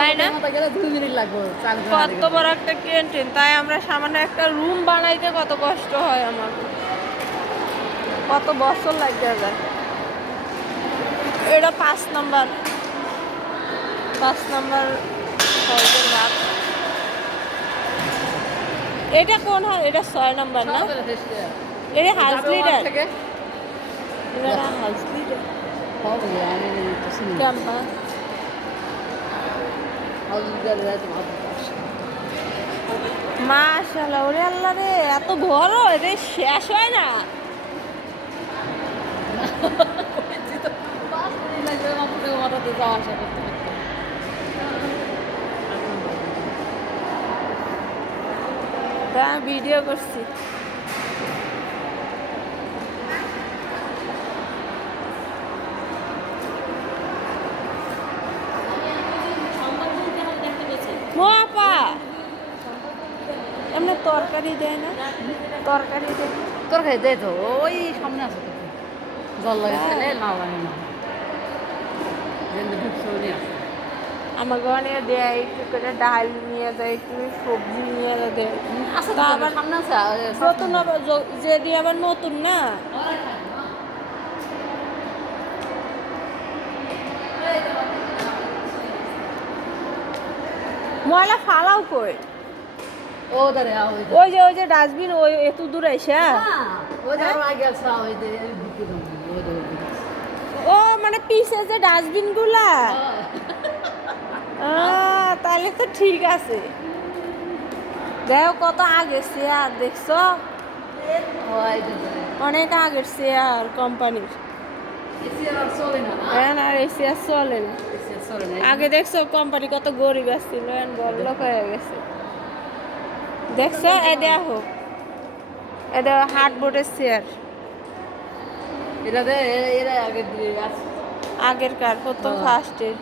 তাই না? গেলে 2 মিনিট লাগবে কত বড় একটা ক্যান্টিন, তাই আমরা সামান্য একটা রুম বানাইতে কত কষ্ট হয় আমার, কত বছর লাগে যায়। এটা 5 নম্বর হাউসের ভাত। এটা কোন হাউস? এটা 6 নম্বর না? এটা হাউস লিডার, এটা হাউস লিডার ক্যাম্পাস। মাশাআল্লাহ, ওরে আল্লাহ রে, এত বড়, এটা শেষ হয় না। তা ভিডিও করছি। আপা এমনি তরকারি দেয় না? তরকারি দেয়, তরকারি দেয় তো, ওই সামনে আছে তো, জল লাগে ফেলে না লাগে না, আমার ঘরে দেয় একটু করে ডাল নিয়ে যায়, একটু সবজি নিয়ে দেয়। তা আবার সামনে আছে নতুন, আবার যদি আবার নতুন না, ময়লা ফালাও কই? ও দাঁড়ে ওই যে ডাস্টবিন, ওই এত দূর এসে। ও মানে পিছে যে ডাস্টবিন গুলা, তাহলে তো ঠিক আছে। দেখো কত আগের চেয়ার, দেখছো? অনেক আগের চেয়ার কোম্পানির। আর এই চেয়ার চলে না। আগে দেখছো কোম্পানি কত গরিব আসছিল, বড়লোক হয়ে গেছে। দেখছো? এ দেখো, এ দেখো হার্ডবোর্ডের চেয়ার, আগেরকার প্রথম ফার্স্টের।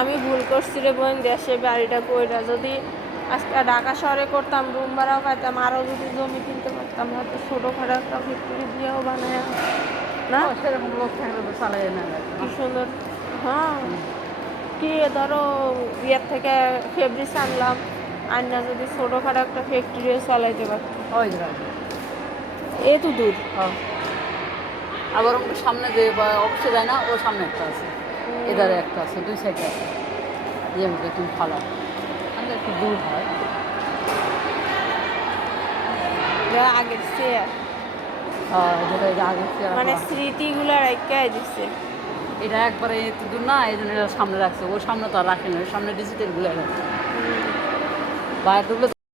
আমি ভুল করছি রে বোন, দেশে বাড়িটা কইরা যদি আজকে ঢাকা শহরে করতাম, রুম ভাড়াও পাইতাম, আরও যদি জমি কিনতে পারতাম, হয়তো ছোটোখাটো একটা ফ্যাক্টরি দিয়েও বানায় না, সেরকম লোক থাকলে তো চালাই না। কি সুন্দর। হ্যাঁ, কি ধরো ইয়ের থেকে ফেব্রিক্স আনলাম, আর না যদি ছোটোখাটো একটা ফ্যাক্টরিও চালাইতে পারতাম। এত দূর। আবার সামনে যে অফিসে যায় না, ওর সামনে একটা আছে, এধারে একটা আছে, 2 সাইডে আছে। তুমি ভালো একটু দূর হয়। আগের চেয়ার, আগে মানে স্মৃতিগুলো রেখে দিচ্ছে। এটা একবারে একটু দূর না, এই জন্য এটা সামনে রাখছে। ওর সামনে তো আর রাখে না, ওর সামনে ডিজিটালগুলো রাখছে। বাইরে ঢুকলে